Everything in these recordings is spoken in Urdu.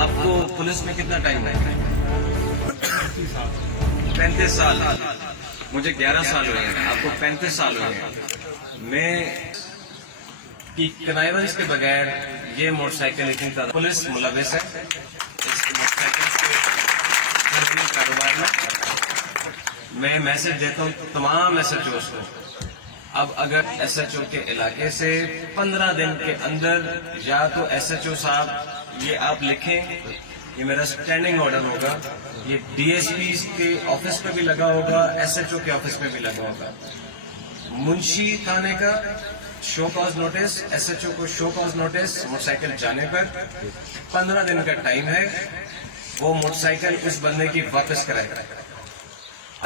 آپ کو پولیس میں کتنا ٹائم ہے؟ 35 سال. مجھے 11 سال ہوئے ہیں, آپ کو 35 سال ہوئے ہیں. میں کی کنائیونس کے بغیر یہ موٹر سائیکل اتنی تعداد پولیس ملوث ہے اس موٹر سائیکل کے ہر بھی کاروبار میں میسج دیتا ہوں تمام ایس ایچ اوز کو. اب اگر ایس ایچ او کے علاقے سے 15 دن کے اندر یا تو ایس ایچ او صاحب یہ آپ لکھیں, یہ میرا اسٹینڈنگ آرڈر ہوگا, یہ ڈی ایس پی کے آفس پہ بھی لگا ہوگا, ایس ایچ او کے آفس پہ بھی لگا ہوگا. منشی تھانے کا show cause notice, S H O کو show cause notice motorcycle جانے پر 15 دن کا ٹائم ہے. وہ موٹر سائیکل اس بندے کی واپس کرائے گا.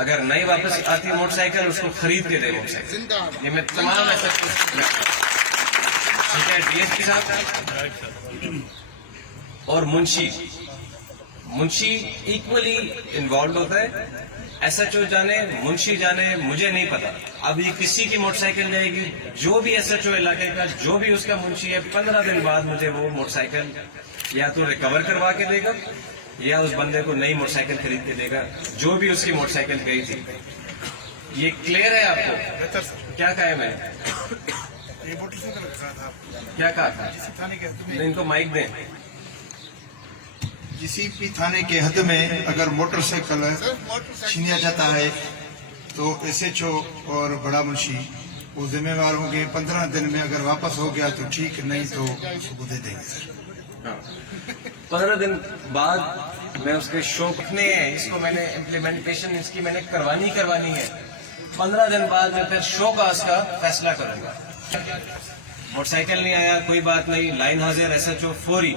اگر نہیں واپس آتی موٹر سائیکل اس کو خرید کے دے موٹر سائیکل. یہ میں تمام ایس ایچ او ٹھیک ہے, ڈی ایس پی صاحب اور منشی ایکولی انوالوڈ ہوتا ہے. ایس ایچ او جانے, منشی جانے, مجھے نہیں پتا. اب یہ کسی کی موٹر سائیکل جائے گی, جو بھی ایس ایچ او علاقے کا, جو بھی اس کا منشی ہے, 15 دن بعد مجھے وہ موٹر سائیکل یا تو ریکور کروا کے دے گا یا اس بندے کو نئی موٹر سائیکل خرید کے دے گا جو بھی اس کی موٹر سائیکل گئی تھی. یہ کلیئر ہے آپ کو؟ کیا کہا ہے میں کیا کہا تھا؟ ان کو مائک دیں. کسی بھی تھانے کے حد میں اگر موٹر سائیکل چھینیا جاتا ہے تو ایس ایچ او اور بڑا منشی وہ ذمہ وار ہوں گے. 15 دن میں اگر واپس ہو گیا تو ٹھیک, نہیں تو اس کو دے دیں گے سر. 15 دن بعد میں اس کے شو کتنے ہیں, اس کو میں نے امپلیمنٹیشن اس کی میں نے کروانی ہے. 15 دن بعد میں پھر شو کا اس کا فیصلہ کروں گا. موٹر سائیکل نہیں آیا, کوئی بات نہیں, لائن حاضر, ایس ایچ او فوری